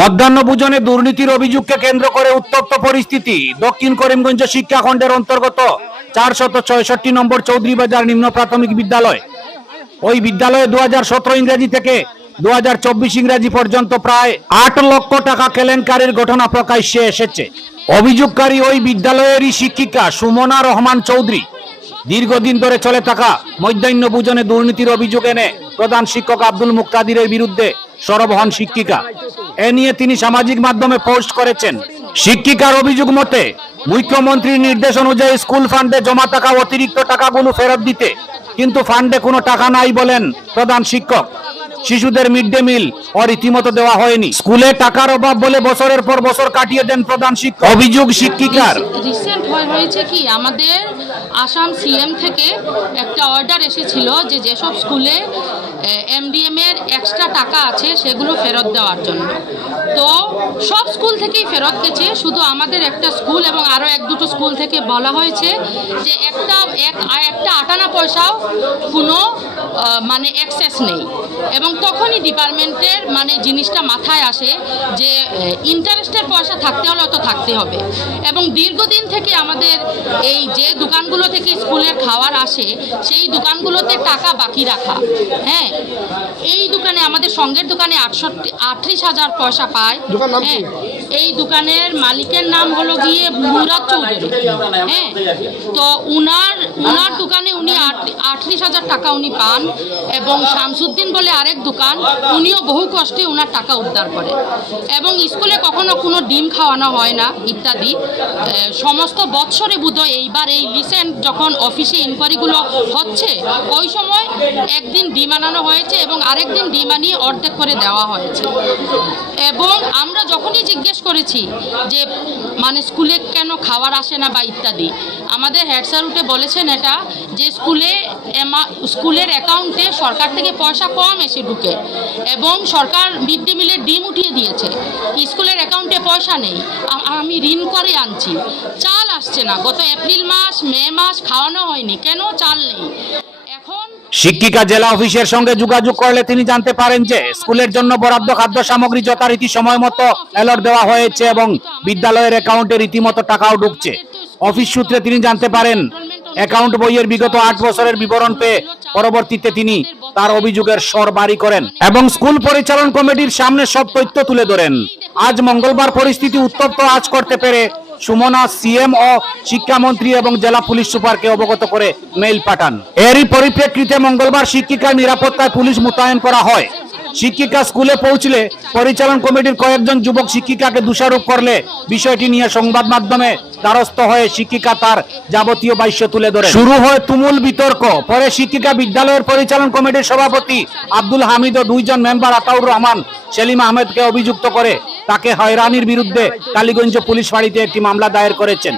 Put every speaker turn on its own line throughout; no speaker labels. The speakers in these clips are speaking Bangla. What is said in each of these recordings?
মধ্যাহ্ন ভোজনে দুর্নীতির অভিযোগকে কেন্দ্র করে উত্তপ্ত পরিস্থিতি। দক্ষিণ করিমগঞ্জ শিক্ষাখণ্ডের অন্তর্গত চারশত ছয়ষট্টি নম্বর চৌধুরী বাজার নিম্ন প্রাথমিক বিদ্যালয়। ওই বিদ্যালয়ে দু হাজার সতেরো ইংরেজি থেকে দু হাজার চব্বিশ ইংরেজি পর্যন্ত প্রায় আট লক্ষ টাকা কেলেঙ্কারির ঘটনা প্রকাশ্যে এসেছে। অভিযোগকারী ওই বিদ্যালয়েরই শিক্ষিকা সুমনা রহমান চৌধুরী দীর্ঘদিন ধরে চলে থাকা মধ্যাহ্ন ভোজনে দুর্নীতির অভিযোগ এনে প্রধান শিক্ষক আব্দুল মুক্তাদিরের বিরুদ্ধে সরব হন শিক্ষিকা। এ নিয়ে তিনি সামাজিক মাধ্যমে পোস্ট করেছেন। শিক্ষিকার অভিযোগ মতে, মুখ্যমন্ত্রীর নির্দেশ অনুযায়ী স্কুল ফান্ডে জমা থাকা অতিরিক্ত টাকাগুলো ফেরত দিতে কিন্তু ফান্ডে কোনো টাকা নাই বলেন প্রধান শিক্ষক। শিশুদের মিড ডে মিল ও রীতিমতো দেওয়া হয়নি। স্কুলে টাকার অভাব বলে বছরের পর বছর কাটিয়ে দেন প্রধান শিক্ষক। অভিযোগ শিক্ষিকার।
রিসেন্ট হয়েছে কি আমাদের আসাম সিএম থেকে একটা অর্ডার এসেছিল যে যেসব স্কুলে এমডিএম এর এক্সট্রা টাকা আছে সেগুলো ফেরত দেওয়ার জন্য। তো সব স্কুল থেকেই ফেরত গেছে শুধু আমাদের একটা স্কুল এবং আরও এক দুটো স্কুল থেকে বলা হয়েছে যে একটা এক আর একটা আটানা পয়সাও কোনো মানে অ্যাক্সেস নেই। এবং তখনই ডিপার্টমেন্টের মানে জিনিসটা মাথায় আসে যে ইন্টারেস্টের পয়সা থাকতে হলে তো থাকতে হবে। এবং দীর্ঘদিন থেকে আমাদের এই যে দোকানগুলো থেকে স্কুলের খাওয়ার আসে সেই দোকানগুলোতে টাকা বাকি রাখা। হ্যাঁ এই দোকানে আমাদের সঙ্গের দোকানে আটষট্টি আটত্রিশ হাজার পয়সা পায়? হ্যাঁ এই দোকানের মালিকের নাম হলো গিয়ে মুরাদ চৌধুরী। হ্যাঁ তো উনার উনার আটত্রিশ হাজার টাকা উনি পান এবং শামসুদ্দিন বলে আরেক দোকান, উনিও বহু কষ্টে উনার টাকা উদ্ধার করে। এবং স্কুলে কখনো কোনো ডিম খাওয়ানো হয় না, ইত্যাদি। সমস্ত বৎসরে বোধহয় এইবার এই রিসেন্ট যখন অফিসে ইনকোয়ারিগুলো হচ্ছে, ওই সময় একদিন ডিম আনানো হয়েছে এবং আরেকদিন ডিম আনিয়ে অর্ধেক করে দেওয়া হয়েছে। এবং আমরা যখনই জিজ্ঞেস করেছি যে মানে স্কুলে কেন খাবার আসে না বা ইত্যাদি, আমাদের হেড উঠে বলেছেন এটা যে, স্কুলে এমা- স্কুলের অ্যাকাউন্টে সরকার থেকে পয়সা কম এসে ঢুকে এবং সরকার মিড ডে মিলের ডিম উঠিয়ে দিয়েছে। স্কুলের অ্যাকাউন্টে পয়সা নেই। আমি ঋণ করে আনছি। চাল আসছে না। গত এপ্রিল মাস, মে মাস খাওয়ানো হয়নি। কেন চাল নেই?
শিক্ষিকা জেলা অফিসের সঙ্গে যোগাযোগ করলে তিনি জানতে পারেন যে স্কুলের জন্য বরাদ্দ খাদ্য সামগ্রী যথারীতি সময় মতো অ্যালট দেওয়া হয়েছে এবং বিদ্যালয়ের অ্যাকাউন্টে রীতিমতো টাকাও ঢুকছে। অফিস সূত্রে তিনি জানতে পারেন অ্যাকাউন্ট বইয়ের বিগত আট বছরের বিবরণ পেয়ে পরবর্তীতে তিনি তার অভিযোগের স্বর বাড়ি করেন এবং স্কুল পরিচালন কমিটির সামনে সব তথ্য তুলে ধরেন। আজ মঙ্গলবার পরিস্থিতি উত্তপ্ত আজ করতে পেরে সুমনা সিএম ও শিক্ষামন্ত্রী এবং জেলা পুলিশ সুপারকে অবগত করে মেইল পাঠান। এরই পরিপ্রেক্ষিতে মঙ্গলবার শিক্ষিকার নিরাপত্তায় পুলিশ মোতায়েন করা হয়। শিক্ষিকা স্কুলে পৌঁছলে পরিচালন কমিটির কয়েকজন যুবক শিক্ষিকাকে দোষারোপ করলে বিষয়টি নিয়ে সংবাদ মাধ্যমে দ্বারস্থ হয়ে শিক্ষিকা তার যাবতীয় বাইশ্য তুলে ধরে। শুরু হয় তুমুল বিতর্ক। পরে শিক্ষিকা বিদ্যালয়ের পরিচালন কমিটির সভাপতি আব্দুল হামিদ ও দুইজন মেম্বার আতাউর রহমান, সেলিম আহমেদকে অভিযুক্ত করে তাকে হয়রানির বিরুদ্ধে কালীগঞ্জ পুলিশ ফাঁড়িতে একটি মামলা দায়ের করেছেন।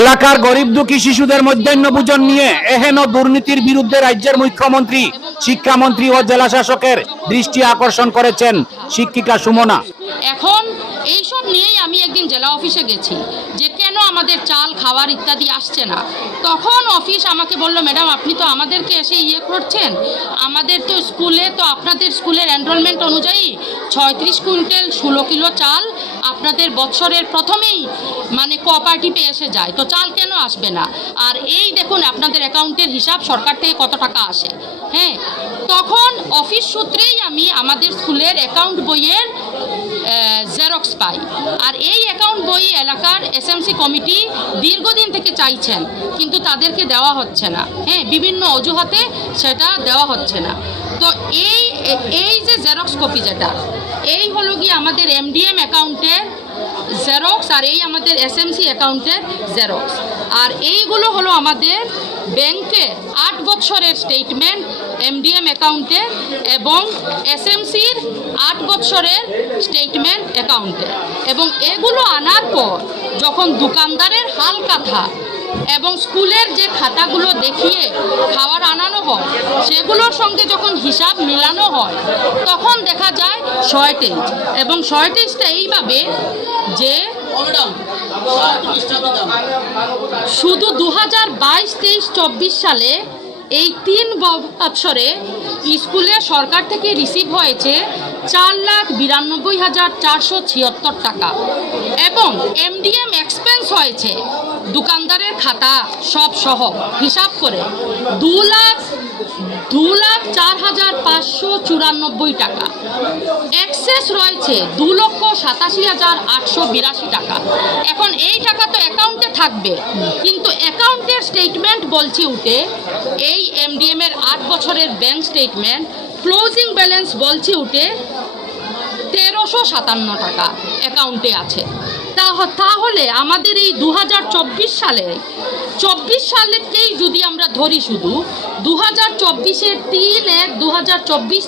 এলাকার গরিব দুঃখী শিশুদের মধ্যাহ্ন ভোজন নিয়ে এহেন দুর্নীতির বিরুদ্ধে রাজ্যের মুখ্যমন্ত্রী, শিক্ষামন্ত্রী ও জেলা শাসকের দৃষ্টি আকর্ষণ করেছেন শিক্ষিকা সুমনা।
এখন এইসব নিয়েই আমি একদিন জেলা অফিসে গেছি, যে কেন আমাদের চাল, খাবার ইত্যাদি আসছে না। তখন অফিস আমাকে বলল, ম্যাডাম, আপনি তো আমাদেরকে এসে ইয়ে করছেন। আমাদের তো স্কুলে, তো আপনাদের স্কুলের এনরোলমেন্ট অনুযায়ী ছয়ত্রিশ কুইন্টাল ষোলো কিলো চাল আপনাদের বছরের প্রথমেই মানে কোঅপারেটিভে এসে যায়। তো চাল কেন আসবে না? আর এই দেখুন, আপনাদের অ্যাকাউন্টের হিসাব সরকার থেকে কত টাকা আসে। হ্যাঁ তখন অফিস সূত্রেই আমি আমাদের স্কুলের অ্যাকাউন্ট বইয়ের জেরক্স পাই। আর এই অ্যাকাউন্ট বই এলাকার এসএমসি কমিটি দীর্ঘদিন থেকে চাইছেন, কিন্তু তাদেরকে দেওয়া হচ্ছে না। হ্যাঁ বিভিন্ন অজুহাতে সেটা দেওয়া হচ্ছে না। তো এই এই যে জেরক্স কপি যেটা, এই হলো গিয়ে আমাদের এমডিএম অ্যাকাউন্টের জেরক্স আর এই আমাদের এসএমসি অ্যাকাউন্টের জেরক্স আর এইগুলো হলো আমাদের ব্যাংকে আট বছরের স্টেটমেন্ট এমডিএম অ্যাকাউন্টে এবং এসএমসির আট বছরের স্টেটমেন্ট অ্যাকাউন্টে এবং এগুলো আনার পর যখন দোকানদারের হাল কথা এবং স্কুলের যে খাতাগুলো দেখিয়ে খাবার আনানো হয়, সেগুলোর সঙ্গে যখন হিসাব মিলানো হয়, তখন দেখা যায় শর্টেজ এবং শর্টেজটা এইভাবে যে শুধু দু হাজার বাইশ, তেইশ, চব্বিশ সালে এই তিন বৎসরে স্কুলে সরকার থেকে রিসিভ হয়েছে চার লাখ বিরানব্বই হাজার চারশো ছিয়াত্তর টাকা। এবং এমডিএম এক্সপেন্স হয়েছে দোকানদারের খাতা সব সহ, হিসাব করে দু লাখ দু লাখ চার হাজার পাঁচশো চুরানব্বই টাকা। অ্যাক্সেস রয়েছে দু লক্ষ সাতাশি হাজার আটশো বিরাশি টাকা। এখন এই টাকা তো অ্যাকাউন্টে থাকবে। কিন্তু অ্যাকাউন্টের স্টেটমেন্ট বলছি উঠে, এই এমডিএম এর আট বছরের ব্যাংক স্টেটমেন্ট ক্লোজিং ব্যালেন্স বলছি উঠে তেরোশো সাতান্ন টাকা অ্যাকাউন্টে আছে। তাহলে আমাদের এই দু হাজার চব্বিশ সালে, চব্বিশ সালেরকেই যদি আমরা ধরি শুধু দু হাজার চব্বিশের তিন এক দু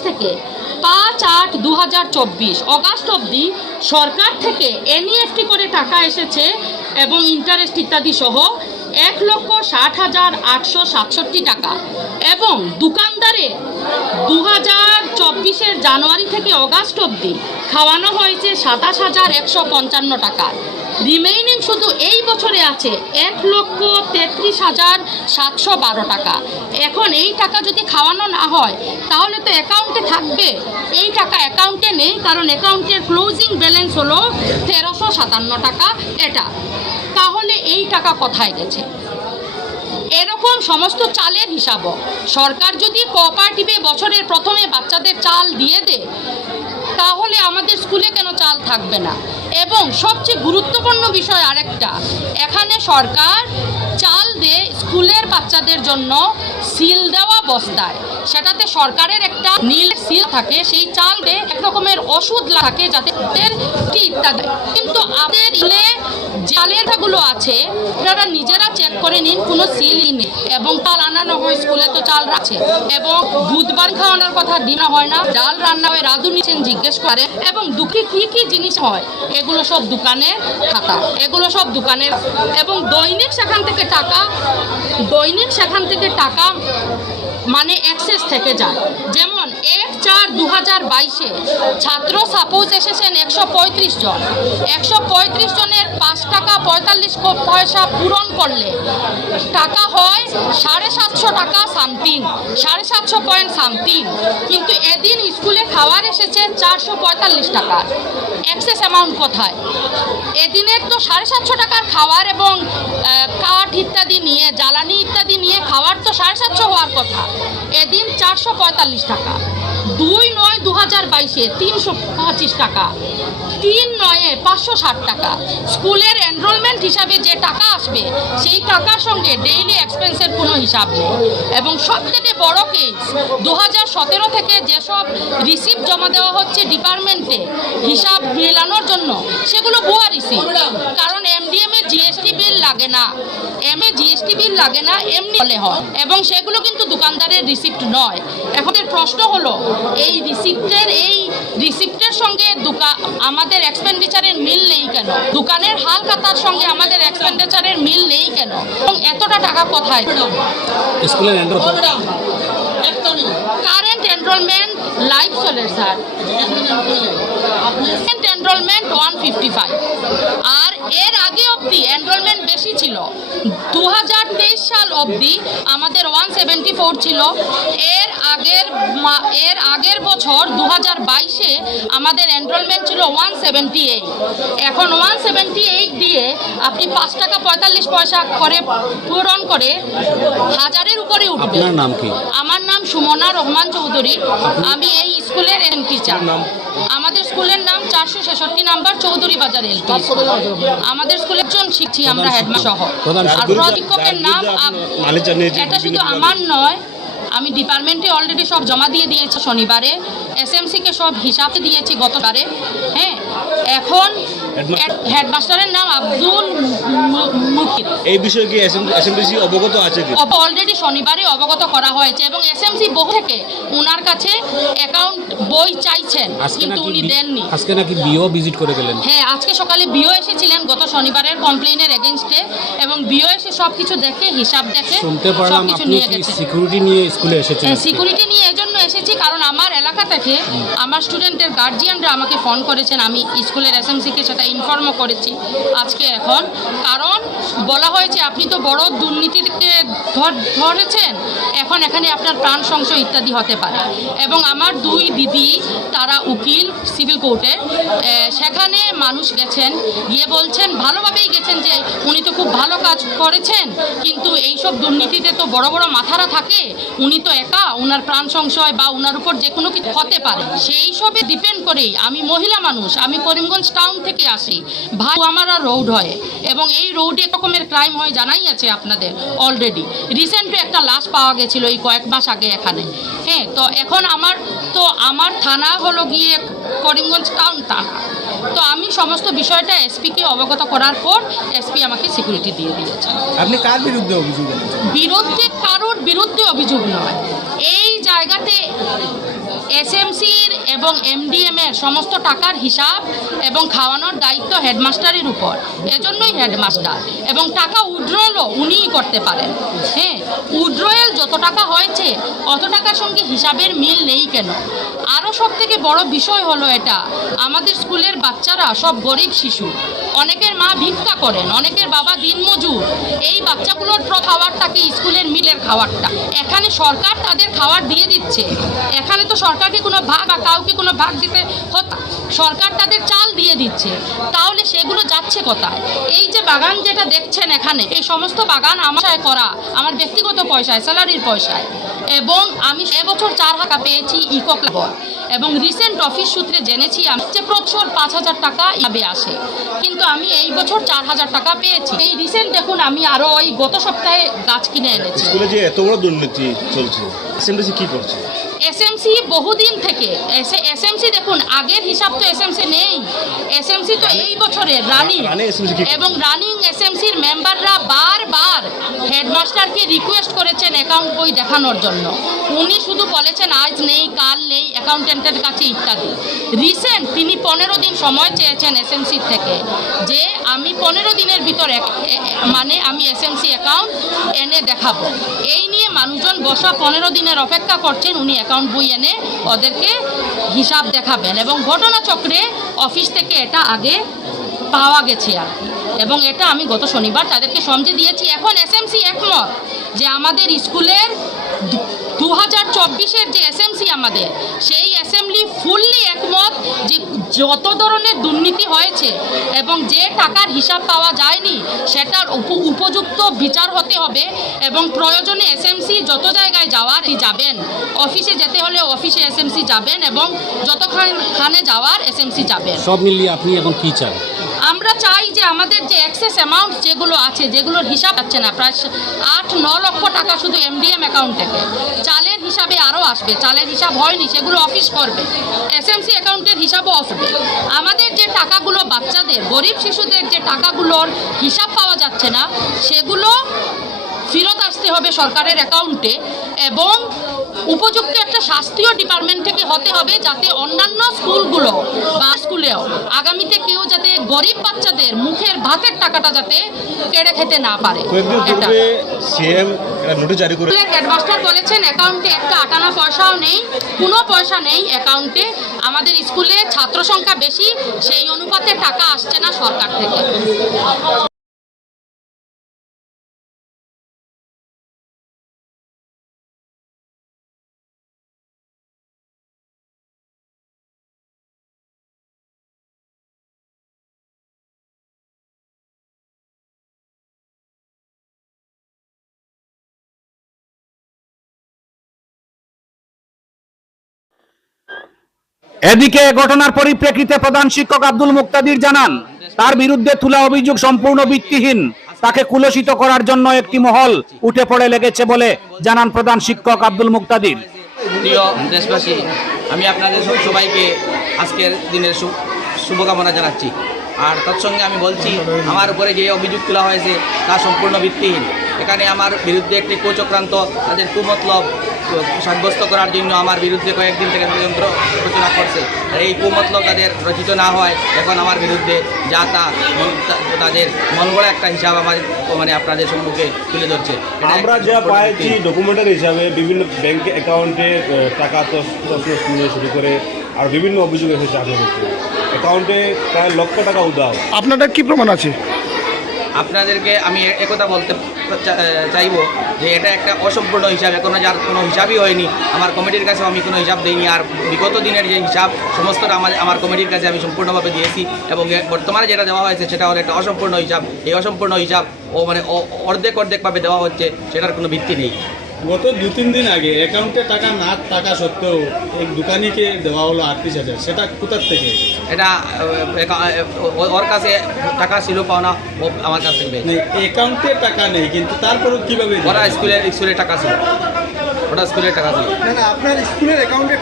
থেকে পাঁচ আট দু অগাস্ট অবধি সরকার থেকে এনইএফটি করে টাকা এসেছে এবং ইন্টারেস্ট ইত্যাদি সহ এক লক্ষ ষাট হাজার আটশো সাতষট্টি টাকা এবং দোকানদারে দু হাজার চব্বিশের জানুয়ারি থেকে অগাস্ট অবধি খাওয়ানো হয়েছে সাতাশ হাজার একশো পঞ্চান্ন টাকা। রিমেইনিং শুধু এই বছরে আছে এক লক্ষ তেত্রিশ হাজার সাতশো বারো টাকা। এখন এই টাকা যদি খাওয়ানো না হয়, তাহলে তো অ্যাকাউন্টে থাকবে। এই টাকা অ্যাকাউন্টে নেই, কারণ অ্যাকাউন্টের ক্লোজিং ব্যালেন্স হলো তেরোশো সাতান্ন টাকা। এটা তাহলে এই টাকা কোথায় গেছে? এরকম সমস্ত চালের হিসাবও। সরকার যদি কোঅপারেটিভে বছরের প্রথমে বাচ্চাদের চাল দিয়ে দেয় তাহলে আমাদের স্কুলে কেন চাল থাকবে না? এবং সবচেয়ে গুরুত্বপূর্ণ বিষয় আরেকটা, এখানে সরকার চাল দেয় স্কুলের বাচ্চাদের জন্য সিল দেওয়া বস্তায়। সেটাতে সরকারের একটা নীল সিল থাকে, সেই চাল দিয়ে এক রকমের ওষুধ থাকে যাতে ইত্যাদি কিন্তু আমাদের ইলে আছে আপনারা নিজেরা চেক করে নিন, কোনো সিল নেই। এবং চাল আনানো হয়, স্কুলে তো চাল আছে এবং দুধবার খাওয়ানোর কথা দিনা হয় না। ডাল রান্না হয় রাধু নিচ্ছেন জিজ্ঞেস করে, এবং দুঃখে কি কি জিনিস হয়, এগুলো সব দোকানের খাতা এগুলো সব দোকানের এবং দৈনিক সেখান থেকে টাকা, দৈনিক সেখান থেকে টাকা মানে অ্যাক্সেস থেকে যায়। যেমন এক চার দু হাজার বাইশে ছাত্র সাপোজ এসেছেন একশো পঁয়ত্রিশ জন। একশো পঁয়ত্রিশ জনের পাঁচ টাকা পঁয়তাল্লিশ পয়সা পূরণ করলে টাকা হয় সাড়ে সাতশো টাকা সামথিং সাড়ে সাতশো পয়েন্ট সামথিং কিন্তু এদিন স্কুলে খাবার এসেছে চারশো পঁয়তাল্লিশ টাকা। অ্যাক্সেস অ্যামাউন্ট কোথায়? এদিনের তো সাড়ে সাতশো টাকার খাবার এবং কাঠ ইত্যাদি নিয়ে, জ্বালানি ইত্যাদি নিয়ে খাবার তো সাড়ে সাতশো হওয়ার কথা। এদিন চারশো পঁয়তাল্লিশ টাকা। দুই নয় দু হাজার বাইশে তিনশো পঁচিশ টাকা, তিন নয়ে পাঁচশো ষাট টাকা। স্কুলের এনরোলমেন্ট হিসাবে যে টাকা আসবে, সেই টাকার সঙ্গে ডেইলি এক্সপেন্সের কোনো হিসাব নেই। এবং সব থেকে বড় কেস দু হাজার সতেরো থেকে যেসব রিসিপ্ট জমা দেওয়া হচ্ছে ডিপার্টমেন্টে হিসাব মেলানোর জন্য, সেগুলো ভুয়া রিসিপ্ট কারণ এমডিএম জিএসটি বিল লাগে না। এম এ জিএসটি বিল লাগে না, এমনি হয়। এবং সেগুলো কিন্তু দোকানদারের রিসিপ্ট নয়। এখন প্রশ্ন হলো এই রিসিপ্টের এই রিসিপ্টের সঙ্গে দোকান আমাদের এক্সপেন্ডিচারের মিল নেই কেন? দোকানের হাল খাতার সঙ্গে আমাদের এক্সপেন্ডিচারের মিল নেই কেন? এবং এতটা টাকা কোথায়? কারেন্ট এনরোলমেন্ট লাইভ চলে sir. Enrollment one fifty five আর এর আগে অবধি এনরোলমেন্ট বেশি ছিল। দু হাজার তেইশ সাল অবধি আমাদের ওয়ান সেভেন্টি ফোর ছিল। এর আগের এর আগের বছর দু হাজার বাইশে আমাদের এনরোলমেন্ট ছিল ওয়ান সেভেন্টি এইট এখন ওয়ান সেভেন্টি এইট দিয়ে আপনি পাঁচ টাকা পঁয়তাল্লিশ পয়সা করে পূরণ করে হাজারের উপরে উঠবে। আমার নাম সুমনা রহমান চৌধুরী। আমি এই স্কুলের এন টিচার? আমাদের স্কুলের নাম চারশো ছেষট্টি নাম্বার চৌধুরী বাজার এল আমাদের স্কুলের একজন শিখছি আমরা হেডমাস্টার সহ আর প্রশিক্ষকের নাম এটা শুধু আমার নয় আমি ডিপার্টমেন্টে অলরেডি সব জমা দিয়ে দিয়েছি শনিবারে। এসএমসিকে সব হিসাবে দিয়েছি গতবারে। হ্যাঁ এখন হেডমাস্টারের নাম আব্দুল
এই বিষয়ে কি এসএমডিসি অবগত আছে কি?
অলরেডি শনিবারে অবগত করা হয়েছে এবং এসএমসি বহু থেকে ওনার কাছে অ্যাকাউন্ট বই চাইছেন
আজকে
কিন্তু উনি দেননি।
আজকে নাকি বিও ভিজিট করে গেলেন?
হ্যাঁ আজকে সকালে বিও এসেছিলেন গত শনিবারের কমপ্লেনের এগেনস্টে এবং বিও এসে সব কিছু দেখে হিসাব দেখে
শুনতে পারলাম আপনি
নিয়ে গেছে।
সিকিউরিটি নিয়ে স্কুলে এসেছেন
সিকিউরিটি নিয়ে এজন্য এসেছি কারণ আমার এলাকা থেকে আমার স্টুডেন্টের গার্জিয়ানরা আমাকে ফোন করেছেন। আমি স্কুলের এসএমসিকে সেটা ইনফর্মও করেছি আজকে এখন। কারণ বলা হয়েছে, আপনি তো বড় দুর্নীতিকে ধর- ধরেছেন। এখন এখানে আপনার প্রাণ সংশয় ইত্যাদি হতে পারে। এবং আমার দুই দিদি, তারা উকিল সিভিল কোর্টে সেখানে মানুষ গেছেন, গিয়ে বলছেন, ভালোভাবেই গেছেন যে উনি তো খুব ভালো কাজ করেছেন, কিন্তু এইসব দুর্নীতিতে তো বড় বড় মাথারা থাকে। উনি তো একা, উনার প্রাণ সংশয় বা ওনার উপর যে কোনো কিছু হতে পারে সেই সবে ডিপেন্ড করেই আমি মহিলা মানুষ আমি করিমগঞ্জ টাউন থেকে আসি। ভাই আমার আর রোড হয়। এবং এই রোডে রকমের ক্রাইম হয় জানাই আছে আপনাদের অলরেডি রিসেন্টলি একটা লাশ পাওয়া গেছিল এই কয়েক মাস আগে এখানে। হ্যাঁ তো এখন আমার তো আমার থানা হলো গিয়ে করিমগঞ্জ টাউন থানা। তো আমি সমস্ত বিষয়টা এসপিকে অবগত করার পর এসপি আমাকে সিকিউরিটি দিয়ে দিয়েছেন
আপনি কার বিরুদ্ধে অভিযোগ
বিরুদ্ধে কারোর বিরুদ্ধে অভিযোগ নয়। এই জায়গাতে এসএমসির এবং এমডিএম এর সমস্ত টাকার হিসাব এবং খাওয়ানোর দায়িত্ব হেডমাস্টারের উপর। এজন্যই হেডমাস্টার। এবং টাকা উইড্রলও উনিই করতে পারেন। হ্যাঁ উইড্রয়েল যত টাকা হয়েছে, অত টাকার সঙ্গে হিসাবের মিল নেই কেন? আরও সব থেকে বড় বিষয় হলো এটা, আমাদের স্কুলের বাচ্চারা সব গরিব শিশু। অনেকের মা ভিক্ষা করেন, অনেকের বাবা দিনমজুর। এই বাচ্চাগুলোর প্র- খাবারটাকে স্কুলের মিলের খাবারটা এখানে সরকার তাদের খাবার দিয়ে দিচ্ছে। এখানে তো সরকারকে কোনো ভাগ বা কাউকে কোনো ভাগ দিতে হতো সরকার তাদের চাল দিয়ে দিচ্ছে। তাহলে সেগুলো যাচ্ছে কোথায়? এই যে বাগান যেটা দেখছেন এখানে, এই সমস্ত বাগান আমার করা, আমার ব্যক্তিগত পয়সায়, স্যালারির পয়সায়। এবং আমি এবছর চার হাকা পেয়েছি ইকো ক্লাব এবং রিসেন্ট অফিস সূত্রে জেনেছি আমি যে প্রচুর পাঁচ হাজার টাকা ইভাবে আসে। কিন্তু আমি এই বছর চার হাজার টাকা পেয়েছি। এই রিসেন্ট দেখুন আমি আরও ওই গত সপ্তাহে গাছ কিনে এনেছি।
এত বড় দুর্নীতি চলছে। এসএমডিসি কি করছে?
এসএমসি বহুদিন থেকে এসএমসি দেখুন আগের হিসাব তো এসএমসি নেই। এসএমসি তো এই বছরের রানিং? এবং রানিং এসএমসির মেম্বাররা বারবার হেডমাস্টারকে রিকোয়েস্ট করেছেন অ্যাকাউন্ট বই দেখানোর জন্য। উনি শুধু বলেছেন আজ নেই কাল নেই অ্যাকাউন্টেন্টের কাছে ইত্যাদি। রিসেন্ট তিনি পনেরো দিন সময় চেয়েছেন এসএমসি থেকে যে আমি পনেরো দিনের ভিতর মানে আমি এসএমসি অ্যাকাউন্ট এনে দেখাবো। এই নিয়ে মানুষজন বসা পনেরো দিনের অপেক্ষা করছেন, উনি অ্যাকাউন্ট বই এনে ওদেরকে হিসাব দেখাবেন এবং ঘটনাচক্রে অফিস থেকে এটা আগে পাওয়া গেছে আর এবং এটা আমি গত শনিবার তাদেরকে সমঝে দিয়েছি। এখন এসএমসি একমত যে আমাদের স্কুলের দু হাজার চব্বিশের যে এসএমসি আমাদের, সেই অ্যাসেম্বলি ফুললি একমত যে যত ধরনের দুর্নীতি হয়েছে এবং যে টাকার হিসাব পাওয়া যায়নি, সেটার উপ- উপযুক্ত বিচার হতে হবে এবং প্রয়োজনে এসএমসি যত জায়গায় যাওয়ার যাবেন, অফিসে যেতে হলে অফিসে এসএমসি যাবেন এবং যতখানে যাওয়ার এসএমসি যাবেন।
সব মিলিয়ে আপনি এখন কি চান?
আমরা চাই যে আমাদের যে অ্যাক্সেস অ্যামাউন্ট যেগুলো আছে, যেগুলোর হিসাব আছে না, প্রায় আট, ন লক্ষ টাকা শুধু এমডিএম অ্যাকাউন্ট থেকে। চালের হিসাবে আরও আসবে, চালের হিসাব হয়নি, সেগুলো অফিস করবে। এসএমসি অ্যাকাউন্টের হিসাবও আসবে। আমাদের যে টাকাগুলো বাচ্চাদের, গরিব শিশুদের যে টাকাগুলোর হিসাব পাওয়া যাচ্ছে না, সেগুলো ফেরত আসতে হবে সরকারের অ্যাকাউন্টে এবং উপযুক্ত একটা শাস্তিও ডিপার্টমেন্ট থেকে হতে হবে যাতে অন্যান্য স্কুলগুলো বা স্কুলেও আগামীতে কেউ যাতে গরিব বাচ্চাদের মুখের ভাতের টাকাটা যাতে কেড়ে খেতে না পারে।
কয়েকদিন
এটা।
সিএম নোটিশ জারি করে
হেডমাস্টার বলেছেন অ্যাকাউন্টে একটা আটানা পয়সাও নেই কোনো পয়সা নেই অ্যাকাউন্টে। আমাদের স্কুলে ছাত্র সংখ্যা বেশি সেই অনুপাতে টাকা আসছে না সরকার থেকে।
এদিকে ঘটনার পরিপ্রেক্ষিতে প্রধান শিক্ষক আব্দুল মুক্তাদির জানান, তার বিরুদ্ধে তোলা অভিযোগ সম্পূর্ণ ভিত্তিহীন। তাকে কুলসিত করার জন্য একটি মহল উঠে পড়ে লেগেছে বলে জানান প্রধান শিক্ষক আব্দুল মুক্তাদির।
প্রিয় দেশবাসী, আমি আপনাদের সবাইকে আজকের দিনের শুভকামনা জানাচ্ছি। আর তৎসঙ্গে আমি বলছি, আমার উপরে যে অভিযোগ তোলা হয়েছে, তা সম্পূর্ণ ভিত্তিহীন। এখানে আমার বিরুদ্ধে একটি কুচক্রান্ত, তাদের কুমতলব সাব্যস্ত করার জন্য আমার বিরুদ্ধে কয়েকদিন থেকে ষড়যন্ত্র রচনা করছে। আর এই কুমতলব তাদের রচিত না হয় এখন আমার বিরুদ্ধে যা তা তাদের মন গড়া একটা হিসাব আমার মানে আপনাদের সম্মুখে তুলে ধরছে।
আমরা যা পাইছি। ডকুমেন্টারি হিসাবে বিভিন্ন ব্যাংক অ্যাকাউন্টে টাকা শুরু করে
আর বিভিন্ন অভিযোগ এসেছে আপনার বিরুদ্ধে অ্যাকাউন্টে প্রায় লক্ষ টাকা উদাও
আপনাদের কি প্রমাণ আছে?
আপনাদেরকে আমি একথা বলতে চাইব যে এটা একটা অসম্পূর্ণ হিসাব এখনও যার কোনো হিসাবই হয়নি। আমার কমিটির কাছে আমি কোনো হিসাব দিইনি। আর বিগত দিনের যে হিসাব, সমস্তটা আমার আমার কমিটির কাছে আমি সম্পূর্ণভাবে দিয়েছি এবং বর্তমানে যেটা দেওয়া হয়েছে সেটা হলো একটা অসম্পূর্ণ হিসাব। এই অসম্পূর্ণ হিসাব ও মানে অর্ধেক অর্ধেকভাবে দেওয়া হচ্ছে, সেটার কোনো ভিত্তি নেই।
গত দু তিন দিন আগে অ্যাকাউন্টে টাকা না টাকা সত্ত্বেও এক দোকানিকে দেওয়া হলো আটত্রিশ হাজার। সেটা কোথার থেকে
এটা ও- ওর কাছে টাকা ছিল পাওনা আমার কাছ থেকে
অ্যাকাউন্টে টাকা নেই কিন্তু তারপরেও কীভাবে?
ওরা স্কুলে স্কুলের টাকা ছিল। ওটা স্কুলের টাকা ছিল।
আপনার স্কুলের অ্যাকাউন্টে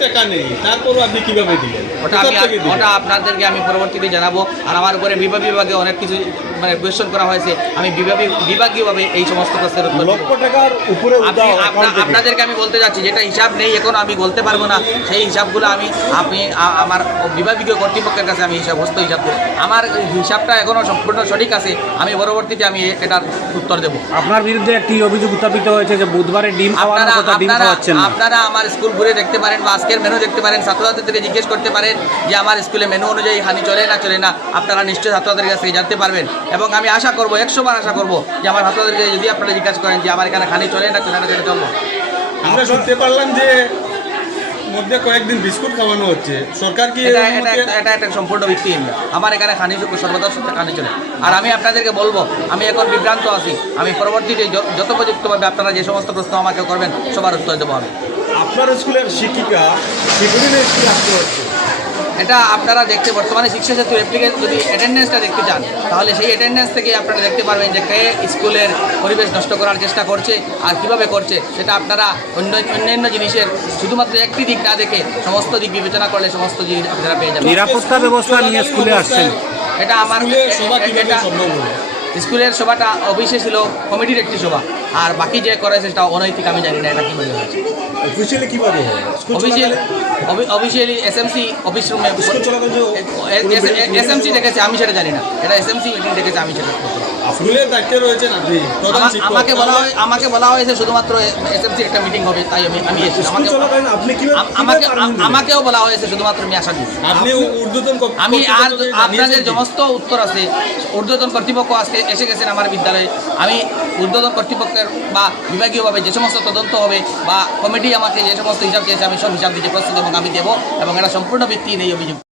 টাকা নেই। তারপরও আপনি কীভাবে দিলেন?
ওটা আমি
দিলেন?
ওটা আপনাদেরকে আমি পরবর্তীতে জানাব। আর আমার উপরে বিভাগ বিভাগে অনেক কিছু মানে কোয়েশ্চন করা হয়েছে আমি বিভাগীয় বিভাগীয়ভাবে এই সমস্ত প্রশ্নের উত্তর
লক্ষ টাকার উপরে
আপনাদেরকে আমি বলতে যাচ্ছি যেটা হিসাব নেই এখন আমি বলতে পারব না। সেই হিসাবগুলো আমি আপনি আমার বিভাগীয় কর্তৃপক্ষের কাছে আমি হিসাব হস্ত হিসাব দেবো। আমার হিসাবটা এখনও সম্পূর্ণ সঠিক আছে আমি পরবর্তীতে আমি এটার উত্তর দেবো।
আপনার বিরুদ্ধে একটি অভিযোগ উত্থাপিত হয়েছে যে বুধবারে ডিম
আপনারা আপনারা আমার স্কুল ঘুরে দেখতে পারেন বা আজকের মেনু দেখতে পারেন ছাত্রছাত্রী থেকে জিজ্ঞেস করতে পারেন যে আমার স্কুলে মেনু অনুযায়ী হানি চলে না চলে না। আপনারা নিশ্চয়ই ছাত্রদের কাছ থেকে জানতে পারবেন। এবং আমি আশা করব একশো বার আশা করব যে আমার ছাত্রদেরকে যদি আপনারা জিজ্ঞাসা করেন যে আমার এখানে হানি চলে না চলে না সেটা চলবো
আমরা শুনতে পারলাম যে মধ্যে কয়েকদিন বিস্কুট খাওয়ানো হচ্ছে সরকার কি
এটা এটা একটা- সম্পূর্ণ ভিত্তিহীন আমার এখানে খানি সর্বদা সত্য খানি চলে আর আমি আপনাদেরকে বলব আমি এখন বিভ্রান্ত আছি আমি পরবর্তীতে য- যথোপযুক্তভাবে আপনারা যে সমস্ত প্রশ্ন আমাকে করবেন সবার উত্তর দেবো আমি
আপনার স্কুলের শিক্ষিকা স্কুলে আসতে হচ্ছে
এটা আপনারা দেখতে বর্তমানে শিক্ষা সেতু অ্যাপ্লিকেশন যদি অ্যাটেন্ডেন্সটা দেখতে চান তাহলে সেই অ্যাটেন্ডেন্স থেকে আপনারা দেখতে পারবেন যে কে স্কুলের পরিবেশ নষ্ট করার চেষ্টা করছে আর কীভাবে করছে সেটা আপনারা অন্য অন্যান্য জিনিসের শুধুমাত্র একটি দিক না দেখে সমস্ত দিক বিবেচনা করলে সমস্ত জিনিস আপনারা পেয়ে যাবেন।
নিরাপত্তা ব্যবস্থা নিয়ে স্কুলে আসছেন।
এটা আমার এটা স্কুলের সভাটা অফিসে ছিল কমিটির একটি সভা। আর বাকি যে করেছে সেটা অনৈতিক আমি জানি না এটা কীভাবে হয়েছে।
অফিসিয়ালি কীভাবে
অফিসিয়ালি অফিসিয়ালি এসএমসি অফিস রুমে এসএমসি ডেকেছে আমি সেটা জানি না। এটা এসএমসি মিটিং ডেকেছে আমি সেটা আমাকে বলা হয় আমাকে বলা হয়েছে শুধুমাত্র এসএমসি একটা মিটিং হবে তাই আমি আমি আমাকে? আমাকেও বলা হয়েছে শুধুমাত্র আমি আশা
আপনি ঊর্ধ্বতন
আমি আর আপনাদের সমস্ত উত্তর আছে। ঊর্ধ্বতন কর্তৃপক্ষ আজকে এসে গেছেন আমার বিদ্যালয়ে। আমি উদ্বোধন কর্তৃপক্ষের বা বিভাগীয়ভাবে যে সমস্ত তদন্ত হবে বা কমিটি আমাকে যে সমস্ত হিসাব চেয়েছে, আমি সব হিসাব দিতে প্রস্তুত এবং আমি দেবো এবং এটা সম্পূর্ণ ভিত্তিহীন এই অভিযোগ।